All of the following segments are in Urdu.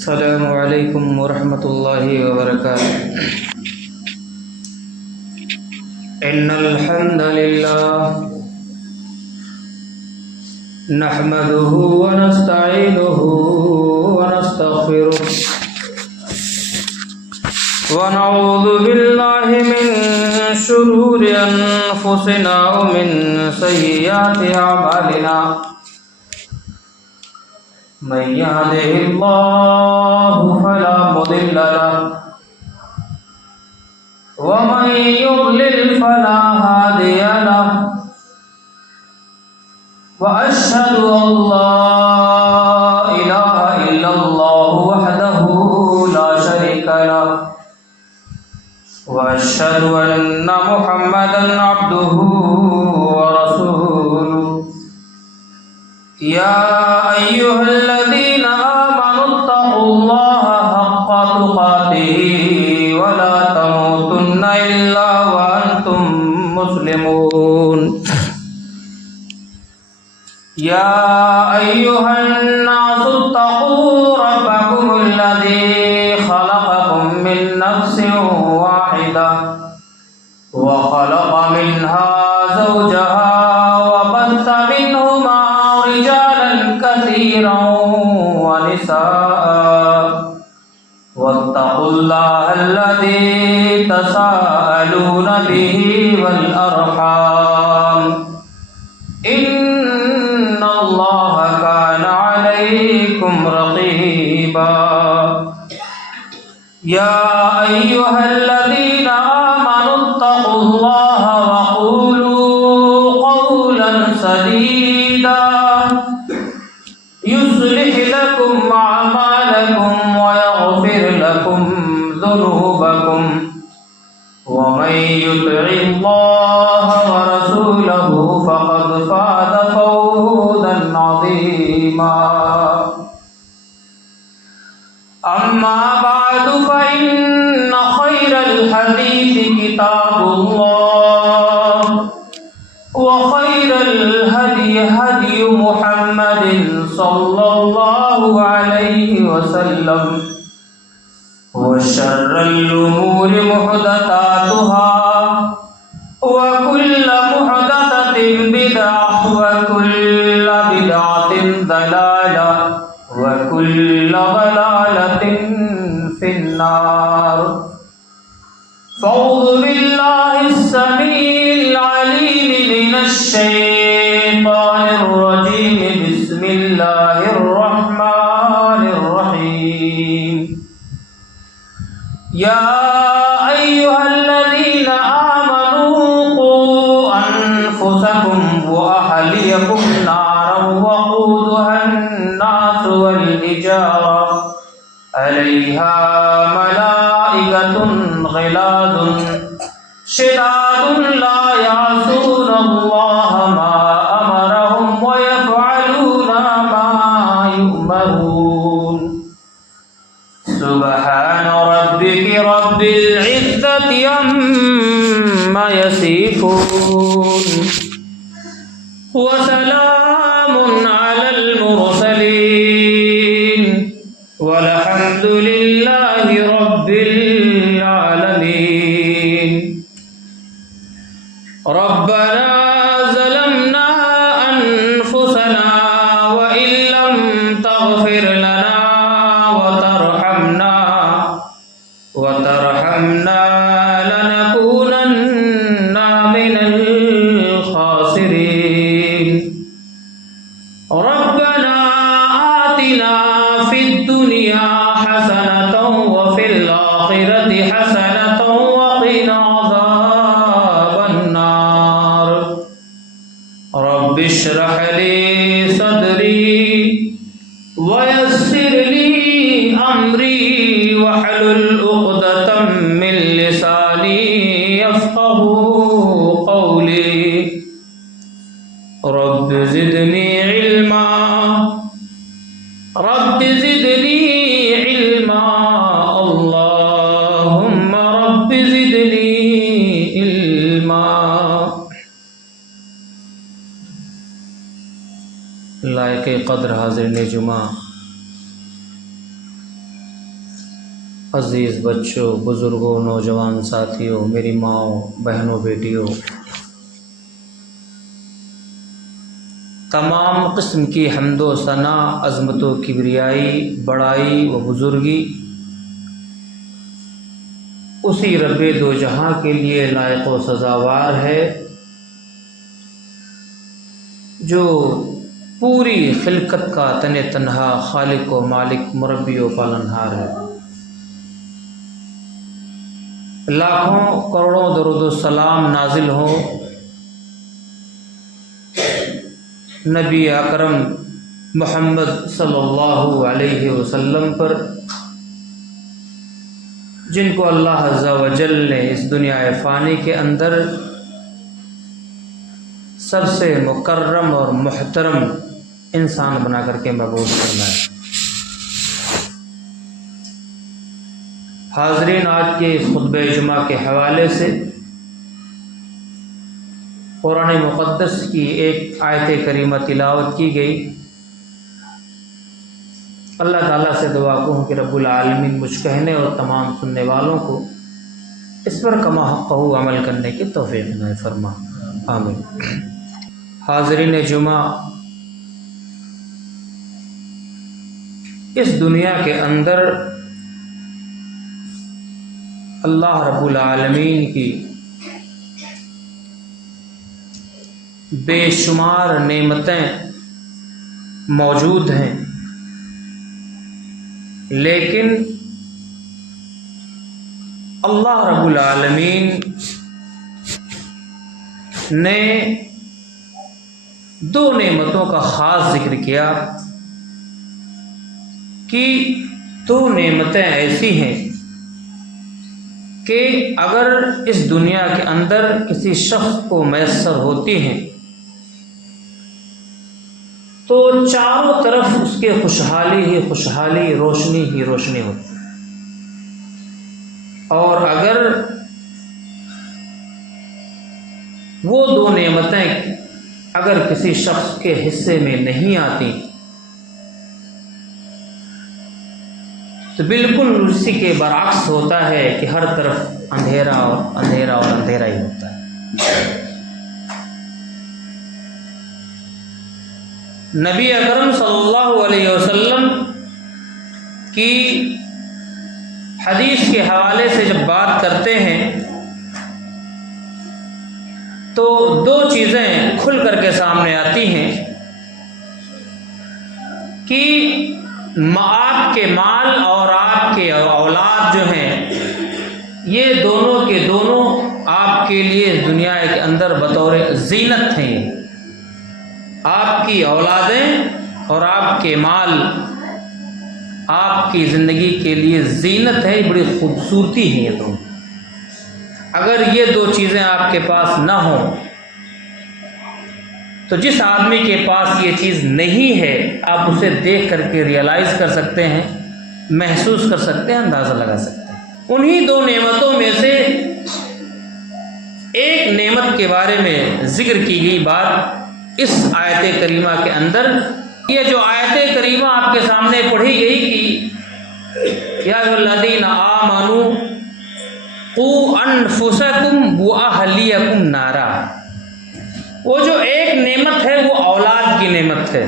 السلام علیکم ورحمۃ اللہ وبرکاتہ۔ ان الحمد للہ نحمده ونستعینه ونستغفره ونعوذ باللہ من شرور انفسنا ومن سیئات اعمالنا، من يهده الله فلا مضل له ومن يضلل فلا هادي له، وأشهد أن لا إله إلا الله وحده لا شريك له، وأشهد أن محمدا عبده ورسوله۔ يا أيها الذين آمنوا اتقوا الله حق تقاته ولا تموتن إلا وأنتم مسلمون۔ يا أيها الناس اتقوا ربكم الذي خلقكم من نفس واحدة وخلق منها زوجها وبث منهما رجالا كثيرا ونساء، واتقوا الله الذي تساءلون به والأرحام، إن الله كان عليكم رقيبا۔ يا أيها الذين آمنوا اتقوا الله وقولوا قولا سديدا يصلح لكم أعمالكم ويغفر لكم ذنوبكم، ومن يطع الله ورسوله فقد فاز فوزا عظيما۔ أما بعد فإن خير الحديث كتاب الله، وخير الهدي هدي محمد صلى الله عليه وسلم، وشر الأمور محدثاتها، وكل محدثة بدعة، وكل بدعة ضلالة، وكل ضلالة في النار۔ فأعوذ بالله السميع العليم من الشيطان الرجيم، بسم الله الرحمن الرحيم۔ يا أيها الذين آمنوا قوا أنفسكم وأهليكم نارا وقودها الناس والحجارة عليها ملائكة غلاظ شداد لا يعصون الله ما أمرهم ويفعلون ما يؤمرون۔ سبحان ربك رب العزة عما يصفون، وسلام على المرسلين، والحمد لله رب العالمين۔ ربنا ظلمنا أنفسنا وإن لم تغفر لنا وترحمنا لنكونن من الخاسرين۔ ربنا آتنا في الدنيا حسنة وفي الآخرة حسنة وقنا عذاب النار۔ رب اشرح لي صدري ويسر لي أمري واحلل عقدة من لساني يفقهوا قولي۔ رب زدني علما، رب زدني علما، اللهم رب زدني علما۔ لائق قدر حاضرین جمعہ، عزیز بچوں، بزرگوں، نوجوان ساتھیوں، میری ماؤں، بہنوں، بیٹیوں، تمام قسم کی حمد و ثنا، عظمت و کبریائی، بڑائی و بزرگی اسی رب دو جہاں کے لیے لائق و سزاوار ہے جو پوری خلقت کا تن تنہا خالق و مالک، مربی و پالنہار ہے۔ لاکھوں کروڑوں درود و سلام نازل ہوں نبی اکرم محمد صلی اللہ علیہ وسلم پر، جن کو اللہ عز و جل نے اس دنیا فانی کے اندر سب سے مکرم اور محترم انسان بنا کر کے مبعوث کرنا ہے۔ حاضرین، آج کے اس خطبہ جمعہ کے حوالے سے قرآن مقدس کی ایک آیت کریمہ تلاوت کی گئی۔ اللہ تعالیٰ سے دعا کو کہ رب العالمین مجھ کہنے اور تمام سننے والوں کو اس پر کما حقہ عمل کرنے کی توفیق عنایت فرما، آمین۔ حاضرین جمعہ، اس دنیا کے اندر اللہ رب العالمین کی بے شمار نعمتیں موجود ہیں، لیکن اللہ رب العالمین نے دو نعمتوں کا خاص ذکر کیا کہ دو نعمتیں ایسی ہیں کہ اگر اس دنیا کے اندر کسی شخص کو میسر ہوتی ہیں تو چاروں طرف اس کے خوشحالی ہی خوشحالی، روشنی ہی روشنی ہوتی ہے، اور اگر وہ دو نعمتیں اگر کسی شخص کے حصے میں نہیں آتی تو بالکل اسی کے برعکس ہوتا ہے کہ ہر طرف اندھیرا اور اندھیرا اور اندھیرا ہی ہوتا ہے۔ نبی اکرم صلی اللہ علیہ وسلم کی حدیث کے حوالے سے جب بات کرتے ہیں تو دو چیزیں کھل کر کے سامنے آتی ہیں کہ آپ کے مال اور آپ کے اولاد جو ہیں یہ دونوں کے دونوں آپ کے لیے دنیا کے اندر بطور زینت ہیں۔ آپ کی اولادیں اور آپ کے مال آپ کی زندگی کے لیے زینت ہے، بڑی خوبصورتی ہے یہ دونوں۔ اگر یہ دو چیزیں آپ کے پاس نہ ہوں تو جس آدمی کے پاس یہ چیز نہیں ہے آپ اسے دیکھ کر کے ریئلائز کر سکتے ہیں، محسوس کر سکتے ہیں، اندازہ لگا سکتے ہیں۔ انہی دو نعمتوں میں سے ایک نعمت کے بارے میں ذکر کی گئی بات اس آیت کریمہ کے اندر۔ یہ جو آیت کریمہ آپ کے سامنے پڑھی گئی کہ یا ایھا الذین آمنوا قوا انفسکم واہلیکم نارا، وہ جو ایک نعمت ہے وہ اولاد کی نعمت ہے۔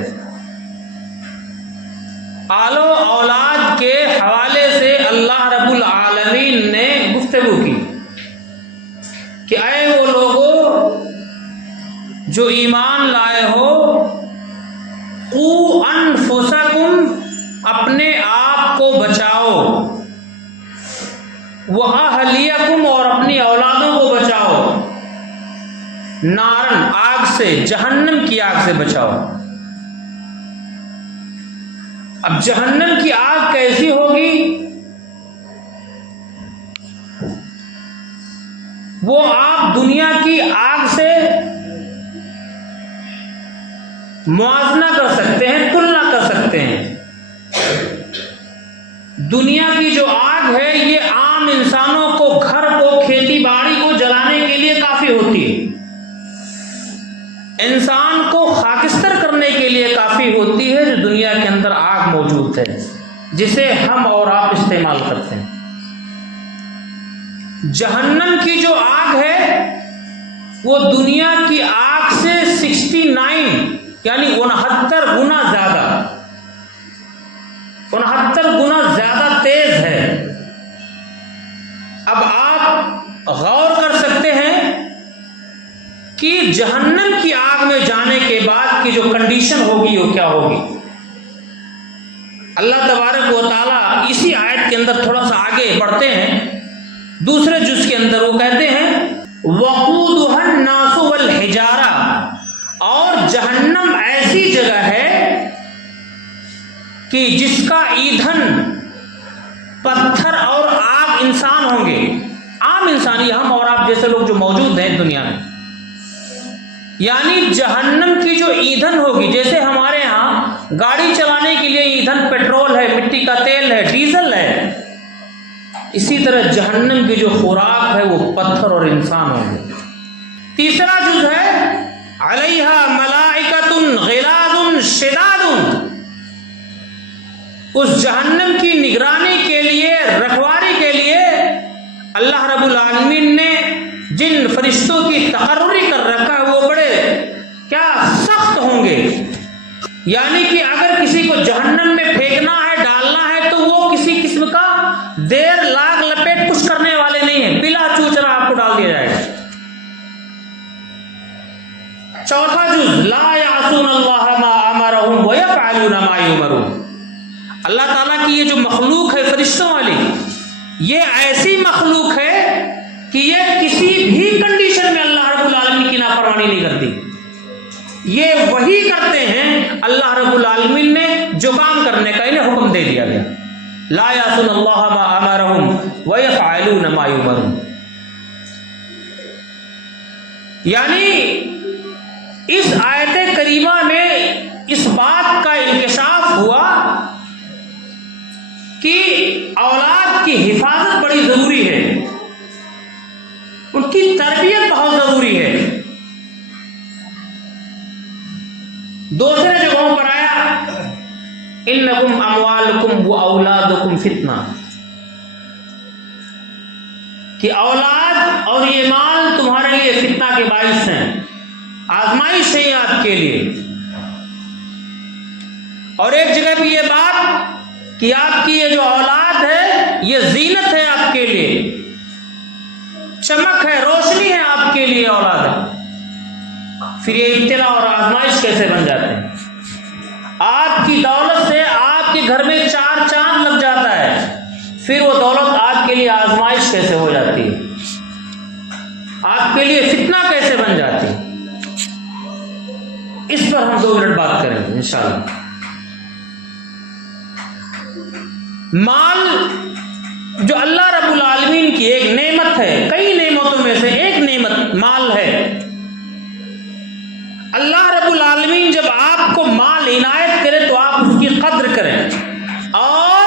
آل و اولاد کے حوالے سے اللہ رب العالمین نے گفتگو کی کہ اے وہ لوگوں جو ایمان لائے ہو، قوا انفسکم، اپنے آپ کو بچاؤ، واہلیکم، اور اپنی اولادوں کو بچاؤ، نارن، آگ سے، جہنم کی آگ سے بچاؤ۔ اب جہنم کی آگ کیسی ہوگی؟ وہ آپ دنیا کی آگ سے موازنہ کر سکتے ہیں، تلنا کر سکتے ہیں۔ دنیا کی جو آگ ہے یہ عام انسانوں کو، گھر کو، کھیتی باڑی کو جلانے کے لیے کافی ہوتی ہے، انسان کو خاکستر کرنے کے لیے کافی ہوتی ہے۔ جو دنیا کے اندر آگ موجود ہے جسے ہم اور آپ استعمال کرتے ہیں، جہنم کی جو آگ ہے وہ دنیا کی آگ سے 69 یعنی 69 گنا زیادہ 69 گنا زیادہ تیز ہے۔ اب آپ غور کر سکتے ہیں کہ جہنم کی آگ میں جانے کے بعد کی جو کنڈیشن ہوگی وہ کیا ہوگی۔ اللہ تبارک و تعالیٰ اسی آیت کے اندر تھوڑا سا آگے بڑھتے ہیں، دوسرے جز کے اندر وہ کہتے ہیں وقودها الناس والحجارہ، اور جہنم ایسی جگہ ہے کہ جس کا ایندھن پتھر اور آگ انسان ہوں گے، عام انسانی ہم اور آپ جیسے لوگ جو موجود ہیں دنیا میں۔ یعنی جہنم کی جو ایندھن ہوگی، جیسے ہمارے ہاں گاڑی چلانے کے لیے ایندھن پیٹرول ہے، مٹی کا تیل ہے، ڈیزل ہے، اسی طرح جہنم کی جو خوراک ہے وہ پتھر اور انسان ہوں گے۔ تیسرا جز ہے علیہا ملائکۃ غلاظ شداد، اس جہنم کی نگرانی کے لیے، رکھوالی کے لیے اللہ رب العالمین نے جن فرشتوں کی تقرری کر رکھا ہے وہ بڑے کیا سخت ہوں گے۔ یعنی کہ اگر کسی کو جہنم میں پھینکنا ہے، ڈالنا ہے، تو وہ کسی قسم کا دیر لاگ لپیٹ کچھ کرنے والے نہیں ہیں، بلا چوچرا آپ کو ڈال دیا جائے گا۔ چوتھا جز لا یعصون اللہ ما امرهم ویفعلون ما یؤمرون، اللہ تعالیٰ کی یہ جو مخلوق ہے فرشتوں والی، یہ ایسی مخلوق ہے کہ یہ کسی بھی کنڈیشن میں اللہ رب العالمین کی نافرمانی نہیں کرتی، یہ وہی کرتے ہیں اللہ رب العالمین نے جو کام کرنے کا انہیں حکم دے دیا گیا۔ لا یعصون اللہ ما امرهم ویفعلون ما یؤمرون، یعنی اس آیت کریمہ میں اس بات کا انکشاف ہوا کہ اولاد کی حفاظت بڑی ضروری ہے، ان کی تربیت بہت ضروری ہے۔ دوسرے جگہوں پر آیا انکم اموالکم واولادکم فتنہ، کہ اولاد اور یہ مال تمہارے لیے فتنہ کے باعث ہیں، آزمائش ہے آپ کے لیے۔ اور ایک جگہ پہ یہ بات کہ آپ کی یہ جو اولاد ہے یہ زینت ہے آپ کے لیے، چمک ہے، روشنی ہے آپ کے لیے اولاد ہے۔ پھر یہ ابتلا اور آزمائش کیسے بن جاتے ہیں؟ آپ کی دولت سے آپ کے گھر میں 4 چاند لگ جاتا ہے، پھر وہ دولت آپ کے لیے آزمائش کیسے ہو جاتی ہے، آپ کے لیے فتنہ کیسے بن جاتی ہے؟ اس پر ہم 2 منٹ بات کریں گے انشاءاللہ۔ مال جو اللہ رب العالمین کی ایک نعمت ہے، کئی نعمتوں میں سے ایک نعمت مال ہے۔ اللہ رب العالمین جب آپ کو مال عنایت کرے تو آپ اس کی قدر کریں اور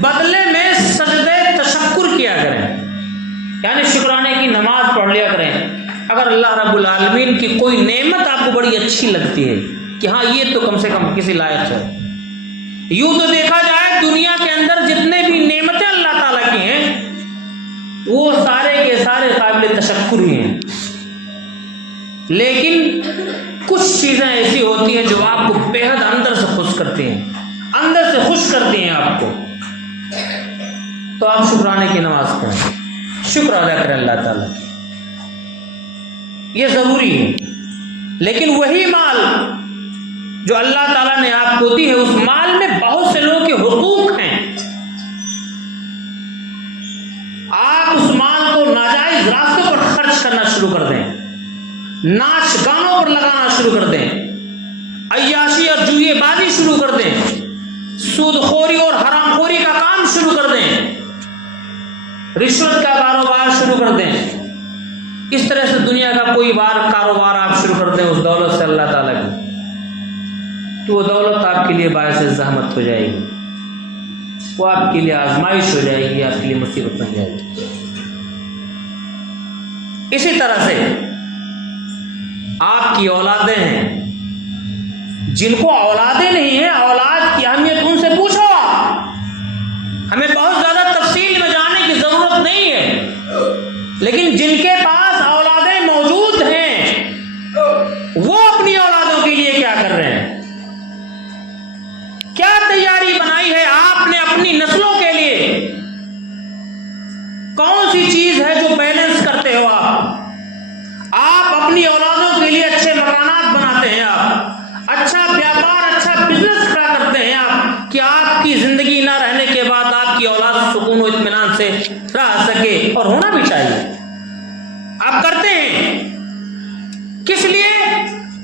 بدلے میں سجدے تشکر کیا کریں، یعنی شکرانے کی نماز پڑھ لیا کریں۔ اگر اللہ رب العالمین کی کوئی نعمت آپ کو بڑی اچھی لگتی ہے کہ ہاں یہ تو کم سے کم کسی لائق ہے، یوں تو دیکھا جائے دنیا کے اندر جتنے بھی نعمتیں اللہ تعالیٰ کی ہیں وہ سارے کے سارے قابل تشکر ہی ہیں، لیکن کچھ چیزیں ایسی ہوتی ہیں جو آپ کو بے حد اندر سے خوش کرتی ہیں، اندر سے خوش کرتی ہیں آپ کو، تو آپ شکرانے کی نماز پڑھیں، شکر ادا کریں اللہ تعالیٰ، یہ ضروری ہے۔ لیکن وہی مال جو اللہ تعالیٰ نے آپ کو دی ہے، اس مال میں بہت سے لوگوں کے حقوق ہیں، آپ اس مال کو ناجائز راستوں پر خرچ کرنا شروع کر دیں، ناچ گانوں پر لگانا شروع کر دیں، عیاشی اور جوئے بازی شروع کر دیں، سود خوری اور حرام خوری کا کام شروع کر دیں، رشوت کا کاروبار شروع کر دیں، اس طرح سے دنیا کا کوئی کاروبار آپ شروع کر دیں اس دولت سے اللہ تعالیٰ کی، تو وہ دولت آپ کے لیے باعث زحمت ہو جائے گی، وہ آپ کے لیے آزمائش ہو جائے گی، آپ کے لیے مصیبت بن جائے گی۔ اسی طرح سے آپ کی اولادیں ہیں، جن کو اولادیں نہیں ہیں، اولاد کی اہمیت ان سے پوچھو، ہمیں بہت زیادہ تفصیل میں جانے کی ضرورت نہیں ہے، لیکن جن کے پاس اولادیں موجود ہیں وہ اپنی اولادوں کے لیے کیا کر رہے ہیں؟ کیا تیاری بنائی ہے آپ نے اپنی نسلوں کے لیے؟ کون سی چیز ہے جو بیلنس کرتے ہو آپ اپنی اولادوں کے لیے اچھے مکانات بناتے ہیں، آپ اچھا بیاپار، اچھا بزنس کھڑا کرتے ہیں آپ، کہ آپ کی زندگی نہ رہنے کے بعد آپ کی اولاد سکون و اطمینان سے رہ سکے، اور ہونا بھی چاہیے۔ آپ کرتے ہیں کس لیے؟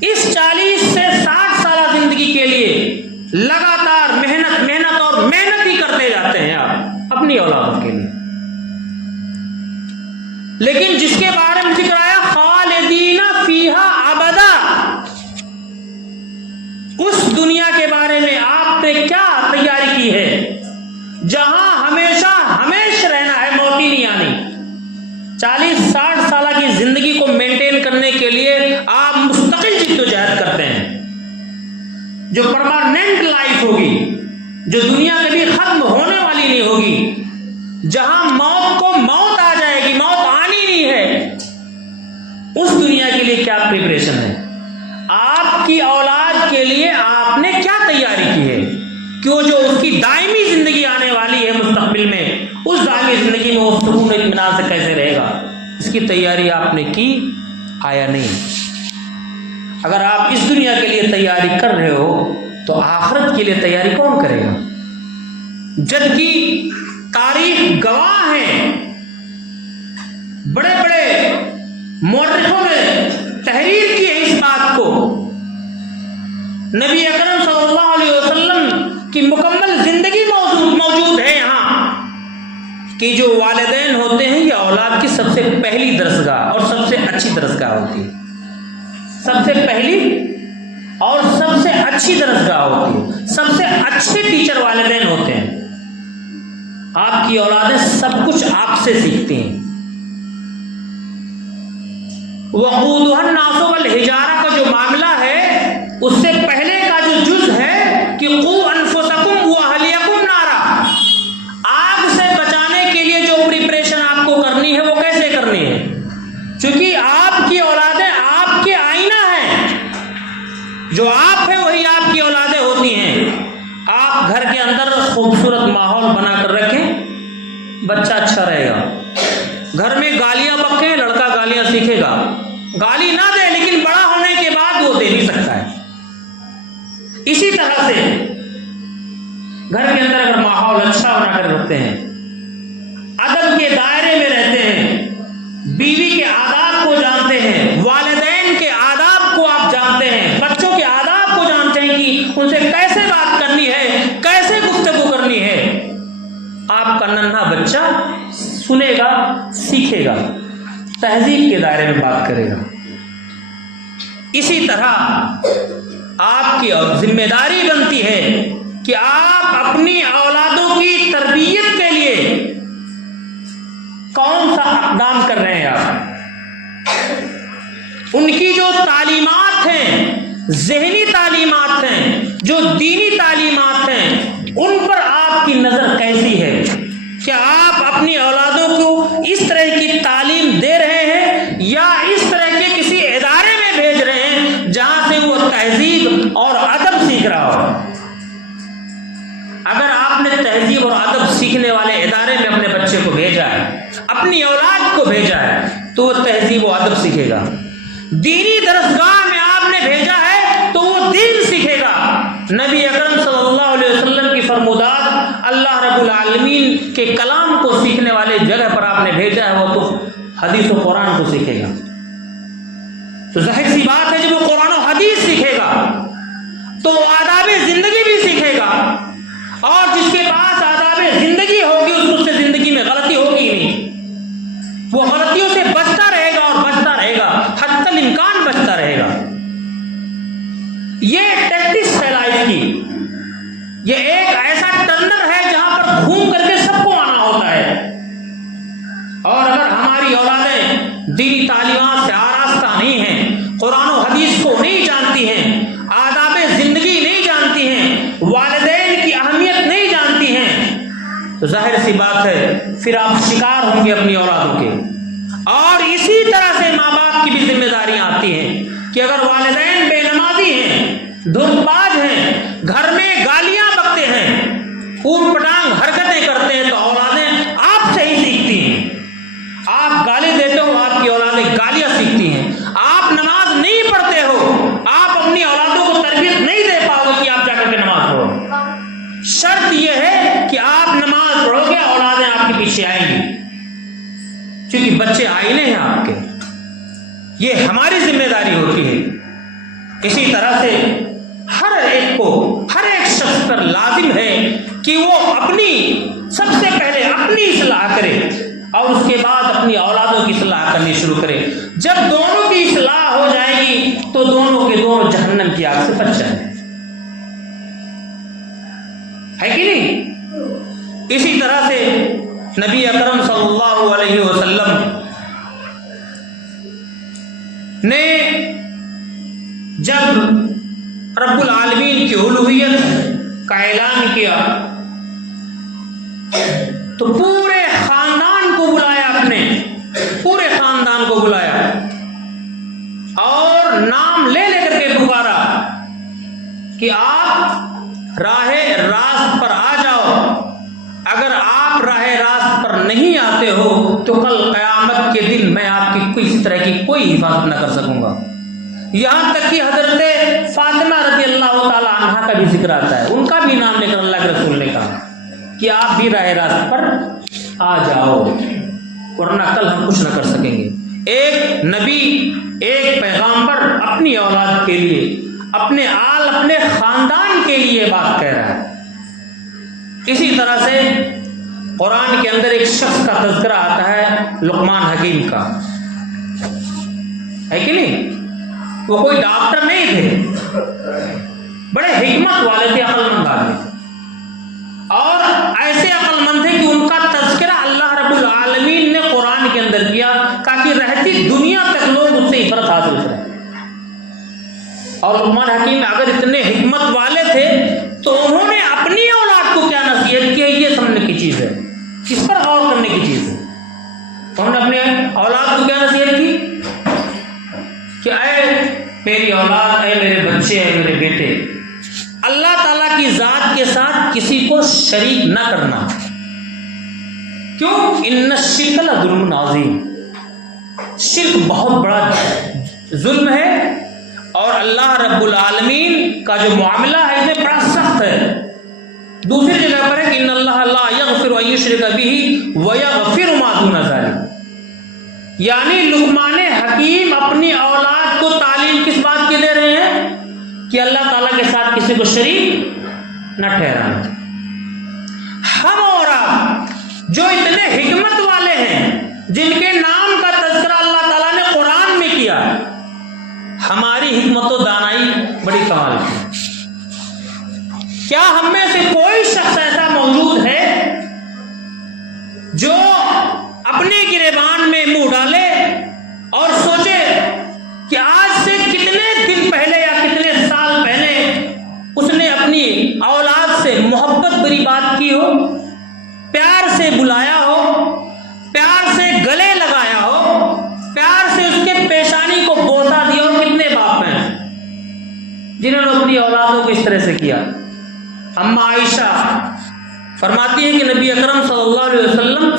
اس 40 سے 60 سالہ زندگی کے لیے لگاتار محنت اور محنت ہی کرتے جاتے ہیں آپ اپنی اولادوں کے لیے۔ لیکن جس کے بارے میں ذکر آیا خالدین فیہا ابدا، اس دنیا کے بارے میں آپ نے کیا تیاری کی ہے جہاں ہمیشہ رہنا ہے، موت ہی نہیں آنی۔ 40-60 سالہ کی زندگی کو مینٹین کرنے کے لیے آپ مستقل جدوجہد کرتے ہیں، جو پرماننٹ لائف ہوگی، جو دنیا کبھی ختم ہونے والی نہیں ہوگی، جہاں موت کو موت آ جائے گی، موت آنی نہیں ہے، اس دنیا کے لیے کیا پریپریشن ہے؟ آپ کی اولاد کے لیے آپ نے کیا تیاری کی ہے کہ وہ جو اس کی دائمی زندگی آنے والی ہے مستقبل میں، اس دائمی زندگی میں وہ سکون و اطمینان سے کیسے رہے گا؟ اس کی تیاری آپ نے کی آیا نہیں؟ اگر آپ اس دنیا کے لیے تیاری کر رہے ہو تو آخرت کے لیے تیاری کون کرے گا؟ جبکہ تاریخ گواہ ہے، بڑے بڑے مورخوں نے تحریر کی ہے اس بات کو۔ نبی اکرم صلی اللہ علیہ وسلم کی مکمل زندگی موجود ہے یہاں، کہ جو والدین ہوتے ہیں یہ اولاد کی سب سے پہلی درسگاہ اور سب سے اچھی درسگاہ ہوتی ہے، سب سے پہلی اور سب سے اچھی درسگاہ ہوتی ہے، سب سے اچھے ٹیچر والدین ہوتے ہیں۔ آپ کی اولادیں سب کچھ آپ سے سیکھتی ہیں۔ وقودها الناس والحجارہ کا جو معاملہ ہے، اس سے پہلے کا جو جز ہے کہ قوا انفسکم واہلیکم نارا، آگ سے بچانے کے لیے جو پریپریشن آپ کو کرنی ہے وہ کیسے کرنی ہے؟ چونکہ آپ کی اولادیں آپ کے آئینہ ہیں، جو آپ ہے وہی آپ کی اولادیں ہوتی ہیں۔ آپ گھر کے اندر خوبصورت ماحول بنا کر رکھیں، بچہ اچھا رہے گا۔ گھر میں گالیاں بکیں، لڑکا گالیاں سیکھے گا، گالی نہ دے لیکن بڑا ہونے کے بعد وہ دے بھی سکتا ہے۔ اسی طرح سے گھر کے اندر اگر ماحول اچھا بنا کر رکھتے ہیں، ادب کے دائرے میں رہتے ہیں، بیوی کے آداب کو جانتے ہیں، والدین کے آداب کو آپ جانتے ہیں، بچوں کے آداب کو جانتے ہیں کہ ان سے کیسے بات کرنی ہے، کیسے گفتگو کرنی ہے، آپ کا ننھا بچہ سنے گا، سیکھے گا، تہذیب کے دائرے میں بات کرے گا۔ اسی طرح آپ کی ذمہ داری بنتی ہے کہ آپ اپنی اولادوں کی تربیت کے لیے کون سا اقدام کر رہے ہیں؟ آپ ان کی جو تعلیمات ہیں، ذہنی تعلیمات ہیں، جو دینی تعلیمات ہیں، ان پر آپ کی نظر کیسی ہے؟ کیا آپ اپنی اولادوں کو اس طرح کی تعلیم دے رہے ہیں یا اس طرح کے کسی ادارے میں بھیج رہے ہیں جہاں سے وہ تہذیب اور ادب سیکھ رہا ہو؟ اگر آپ نے تہذیب اور ادب سیکھنے والے ادارے میں اپنے بچے کو بھیجا ہے، اپنی اولاد کو بھیجا ہے، تو وہ تہذیب و ادب سیکھے گا۔ دینی درسگاہ میں آپ نے بھیجا ہے تو وہ دین سیکھے گا۔ نبی اکرم صلی اللہ علیہ وسلم کی فرمودات، اللہ رب العالمین کے کلام کو سیکھنے والے جگہ پر آپ نے بھیجا ہے، وہ تو حدیث و قرآن کو سیکھے گا۔ تو ظاہر سی بات ہے جب وہ قرآن و حدیث سیکھے گا تو وہ آداب زندگی بھی سیکھے گا، اور جس کے پاس آداب زندگی ہوگی اس سے زندگی میں غلطی ہوگی نہیں، وہ غلطیوں سے بچتا رہے گا اور بچتا رہے گا، حتی الامکان بچتا رہے گا۔ یہ ٹیکٹکس ہے لائف کی، یہ ایک ایسا ٹرنر ہے جہاں پر گھوم کر کے سب کو آنا ہوتا ہے۔ اور اگر ہماری اولادیں دینی تعلیمات سے آراستہ نہیں ہیں، قرآن و حدیث کو نہیں جانتی ہیں، آداب زندگی نہیں جانتی ہیں، والدین کی اہمیت نہیں جانتی ہیں، تو ظاہر سی بات ہے پھر آپ شکار ہوں گے اپنی اولادوں کے، اور اسی طرح سے ماں باپ کی بھی ذمہ داریاں آتی ہیں کہ اگر والدین بے نمازی ہیں، دھت باز ہیں، گھر میں گالیاں بکتے ہیں، اوٹ پٹانگ حرکتیں کرتے ہیں، تو اولادیں آپ سے ہی سیکھتی ہیں۔ آپ گالی دیتے ہو، آپ کی اولادیں گالیاں سیکھتی ہیں۔ آپ نماز نہیں پڑھتے ہو، آپ اپنی اولادوں کو تربیت نہیں دے پاؤ گے کہ آپ جا کر کے نماز پڑھو۔ شرط یہ ہے کہ آپ نماز پڑھو گے، اولادیں آپ کے پیچھے آئیں گی، کیونکہ بچے آئینے ہیں آپ کے، یہ ہماری ذمہ داری ہوتی ہے۔ اسی طرح سے ہر ایک کو، ہر ایک شخص پر لازم ہے کہ وہ اپنی سب سے پہلے اپنی اصلاح کرے اور اس کے بعد اپنی اولادوں کی اصلاح کرنی شروع کرے۔ جب دونوں کی اصلاح ہو جائے گی تو دونوں کے دونوں جہنم کی آگ سے بچ جائیں گے، ہے کہ نہیں؟ اسی طرح سے نبی اکرم صلی اللہ علیہ وسلم نے جب رب العالمین کی الوہیت کا اعلان کیا تو پورے خاندان کو بلایا، اپنے پورے خاندان کو بلایا اور نام لے لے کر کے پکارا کہ آپ راہ راست پر آ جاؤ۔ اگر آپ راہ راست پر نہیں آتے ہو تو کل قیامت کے دن میں آپ کی کسی طرح کی کوئی حفاظت نہ کر سکوں گا۔ یہاں تک کہ حضرت فاطمہ رضی اللہ تعالی عنہا کا بھی ذکر آتا ہے، ان کا بھی نام لے کر اللہ کے رسول نے کہا کہ آپ بھی راہ راست پر آ جاؤ، ورنہ کل ہم کچھ نہ کر سکیں گے۔ ایک نبی، ایک پیغامبر اپنی اولاد کے لیے، اپنے آل، اپنے خاندان کے لیے بات کہہ رہا ہے۔ اسی طرح سے قرآن کے اندر ایک شخص کا تذکرہ آتا ہے، لقمان حکیم کا، ہے کہ نہیں؟ وہ کوئی ڈاکٹر نہیں تھے، بڑے حکمت والے تھے، عقل مند آدمی تھے، اور ایسے عقل مند تھے کہ ان کا تذکرہ اللہ رب العالمین نے قرآن کے اندر کیا تاکہ رہتی دنیا تک لوگ اس سے عبرت حاصل کریں۔ اور لقمان حکیم اگر اتنے حکمت والے تھے تو انہوں نے اپنی اولاد کو کیا نصیحت کی ہے، یہ سمجھنے کی چیز ہے، اس پر غور کرنے کی چیز ہے۔ تو ہم نے اپنے اولاد کو کیا نصیحت کی کہ اے میری اولاد، اے میرے بچے، اے میرے بیٹے، اللہ تعالیٰ کی ذات کے ساتھ کسی کو شریک نہ کرنا۔ کیوں؟ ان الشرک لظلم عظیم، شرک بہت بڑا ظلم ہے، اور اللہ رب العالمین کا جو معاملہ ہے اس میں بڑا سخت ہے۔ دوسری جگہ پر ہے کہ ان اللہ لا یغفر ان یشرک بہ ویغفر ما دون ذلک، یعنی لقمان حکیم اپنی اولاد کو تعلیم کس بات کی دے رہے ہیں کہ اللہ تعالیٰ کے ساتھ کسی کو شریک نہ ٹھہرانا۔ ہم اور آپ جو اتنے حکمت والے ہیں، جن کے نام کا تذکرہ اللہ تعالیٰ نے قرآن میں کیا، ہماری حکمت و دانائی بڑی کمال کی۔ کیا ہم میں سے کوئی شخص ایسا موجود ہے جو اپنے گریبان میں منہ ڈالے اور سوچے کہ آج سے کتنے دن پہلے یا کتنے سال پہلے اس نے اپنی اولاد سے محبت بری بات کی ہو، پیار سے بلایا ہو، پیار سے گلے لگایا ہو، پیار سے اس کے پیشانی کو بوسہ دیا ہو؟ کتنے باپ ہیں جنہوں نے اپنی اولادوں کو اس طرح سے کیا؟ اما عائشہ فرماتی ہیں کہ نبی اکرم صلی اللہ علیہ وسلم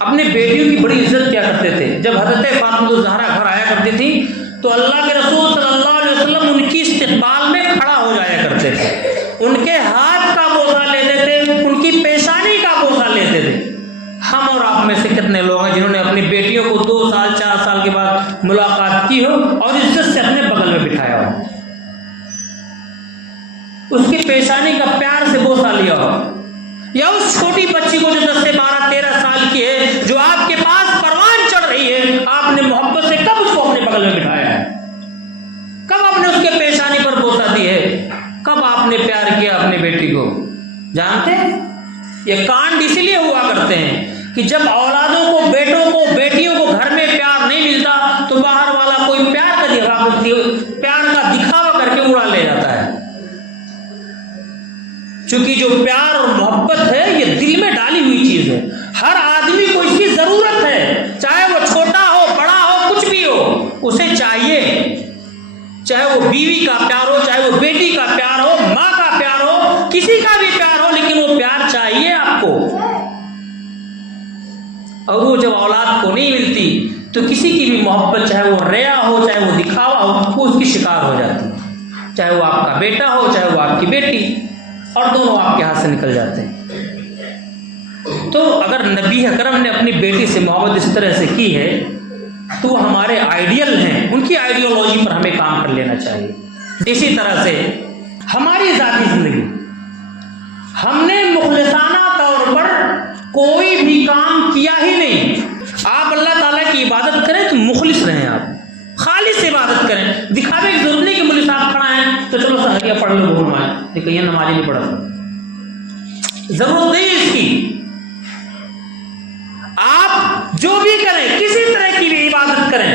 اپنے بیٹیوں کی بڑی عزت کیا کرتے تھے۔ جب حضرت فاطمہ الزہرا گھر آیا کرتی تھی تو اللہ کے رسول صلی اللہ علیہ وسلم ان کی استقبال میں کھڑا ہو جایا کرتے تھے، ان کے ہاتھ کا بوسہ لیتے تھے، ان کی پیشانی کا بوسہ لیتے تھے۔ ہم اور آپ میں سے کتنے لوگ ہیں جنہوں نے اپنی بیٹیوں کو 2 سال 4 سال کے بعد ملاقات کی ہو اور عزت سے اپنے بغل میں بٹھایا ہو، اس کی پیشانی کا پیار سے بوسہ لیا ہو، یا اس چھوٹی بچی کو جو 10 سے 12 13 سال کی ہے، جو آپ کے پاس پروان چڑھ رہی ہے، آپ نے محبت سے کب اس کو اپنے بغل میں بٹھایا ہے؟ کب آپ نے اس کے پیشانی پر بوسہ دی ہے؟ کب آپ نے پیار کیا اپنی بیٹی کو؟ جانتے ہیں یہ کانڈ اسی لیے ہوا کرتے ہیں کہ جب اولادوں کو، بیٹوں کو، بیٹیوں کو گھر میں پیار نہیں ملتا تو باہر والا کوئی پیار کا دکھاوا کر کے اڑا لے جاتا ہے۔ چونکہ جو پیار اور محبت ہے یہ دل میں ڈالی ہوئی چیز ہے، ہر آدمی کو اس کی ضرورت ہے، اور وہ جب اولاد کو نہیں ملتی تو کسی کی بھی محبت، چاہے وہ ریا ہو چاہے وہ دکھاوا ہو، وہ اس کی شکار ہو جاتی ہے، چاہے وہ آپ کا بیٹا ہو چاہے وہ آپ کی بیٹی، اور دونوں آپ کے ہاتھ سے نکل جاتے ہیں۔ تو اگر نبی اکرم نے اپنی بیٹی سے محبت اس طرح سے کی ہے تو وہ ہمارے آئیڈیل ہیں، ان کی آئیڈیالوجی پر ہمیں کام کر لینا چاہیے۔ اسی طرح سے ہماری ذاتی زندگی، ہم نے مخلصانہ طور پر کوئی بھی کام کیا ہی نہیں۔ آپ اللہ تعالیٰ کی عبادت کریں تو مخلص رہیں، آپ خالص عبادت کریں، دکھاوے کی ضرورت نہیں کہ مولوی صاحب کھڑا ہے تو چلو سحریہ پڑھ لو گھوم آئے، لیکن یہ نماز نہیں پڑھا، ضرورت نہیں اس کی۔ آپ جو بھی کریں، کسی طرح کی بھی عبادت کریں،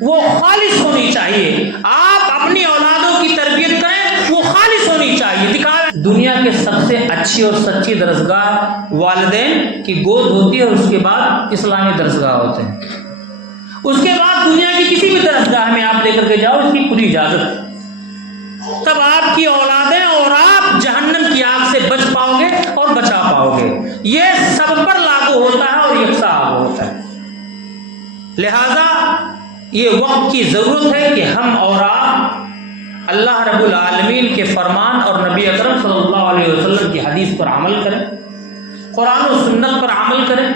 وہ خالص ہونی چاہیے۔ آپ اپنی اولادوں کی تربیت کریں، وہ خالص ہونی چاہیے، دکھا۔ دنیا کے سب سے اچھی اور سچی درسگاہ والدین کی گود ہوتی ہے، اور اس کے بعد اسلامی درسگاہ ہوتے ہیں، اس کے بعد دنیا کی کسی بھی درسگاہ میں آپ لے کر کے جاؤ، اس کی پوری اجازت، تب آپ کی اولادیں اور آپ جہنم کی آگ سے بچ پاؤ گے اور بچا پاؤ گے۔ یہ سب پر لاگو ہوتا ہے اور یکساں ہوتا ہے۔ لہذا یہ وقت کی ضرورت ہے کہ ہم اور آپ اللہ رب العالمین کے فرمان اور نبی اکرم صلی اللہ علیہ وسلم کی حدیث پر عمل کریں، قرآن و سنت پر عمل کریں،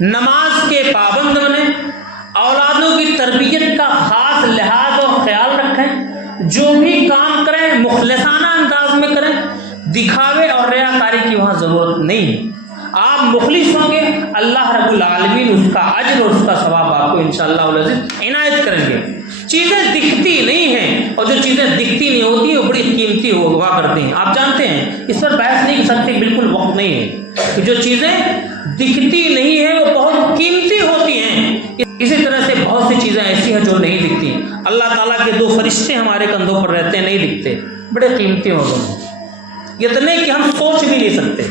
نماز کے پابند بنیں، اولادوں کی تربیت کا خاص لحاظ اور خیال رکھیں، جو بھی کام کریں مخلصانہ انداز میں کریں، دکھاوے اور ریاکاری کی وہاں ضرورت نہیں۔ آپ مخلص ہوں گے، اللہ رب العالمین اس کا اجر اور اس کا ثواب آپ کو انشاءاللہ العزیز عنایت کریں گے۔ چیزیں دکھتی نہیں ہیں، اور جو چیزیں دکھتی نہیں ہوتی وہ بڑی قیمتی ہوا کرتی ہیں، آپ جانتے ہیں، اس پر بحث نہیں کر سکتے، بالکل وقت نہیں ہے کہ جو چیزیں دکھتی نہیں ہیں وہ بہت قیمتی ہوتی ہیں۔ اسی طرح سے بہت سی چیزیں ایسی ہیں جو نہیں دکھتی۔ اللہ تعالیٰ کے دو فرشتے ہمارے کندھوں پر رہتے ہیں، نہیں دکھتے، بڑے قیمتی ہوتے ہیں، اتنے کہ ہم سوچ بھی نہیں سکتے۔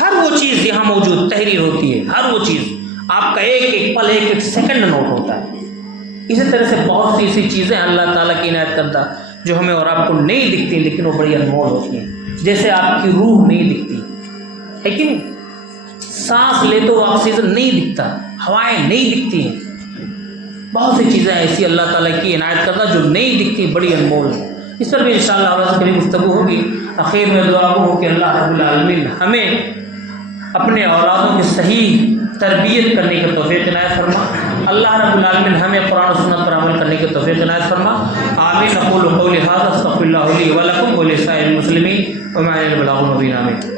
ہر وہ چیز یہاں موجود تحریر ہوتی ہے، ہر وہ چیز، آپ کا ایک ایک پل ایک ایک سیکنڈ نوٹ ہوتا ہے۔ اسی طرح سے بہت سی ایسی چیزیں اللہ تعالیٰ کی عنایت کرتا جو ہمیں اور آپ کو نہیں دکھتی لیکن وہ بڑی انمول ہوتی ہیں، جیسے آپ کی روح نہیں دکھتی ہے کہ نہیں، سانس لے تو آکسیجن نہیں دکھتا، ہوائیں نہیں دکھتی ہیں، بہت سی چیزیں ایسی اللہ تعالیٰ کی عنایت کرتا جو نہیں دکھتی، بڑی انمول ہے۔ اس پر بھی انشاءاللہ اللہ کی گفتگو ہوگی۔ آخر میں دعا ہو کہ اللہ رب العالمین ہمیں اپنے اولادوں کی صحیح تربیت کرنے کی توفیق عنایت فرما، اللہ رب العالمین ہمیں قرآن و سنت پر عمل کرنے کی توفیق عنایت فرما۔ آمین۔ اقول قولی ھذا استغفر اللہ لی ولکم ولسائر المسلمین وما علینا البلاغ المبین۔ آمین۔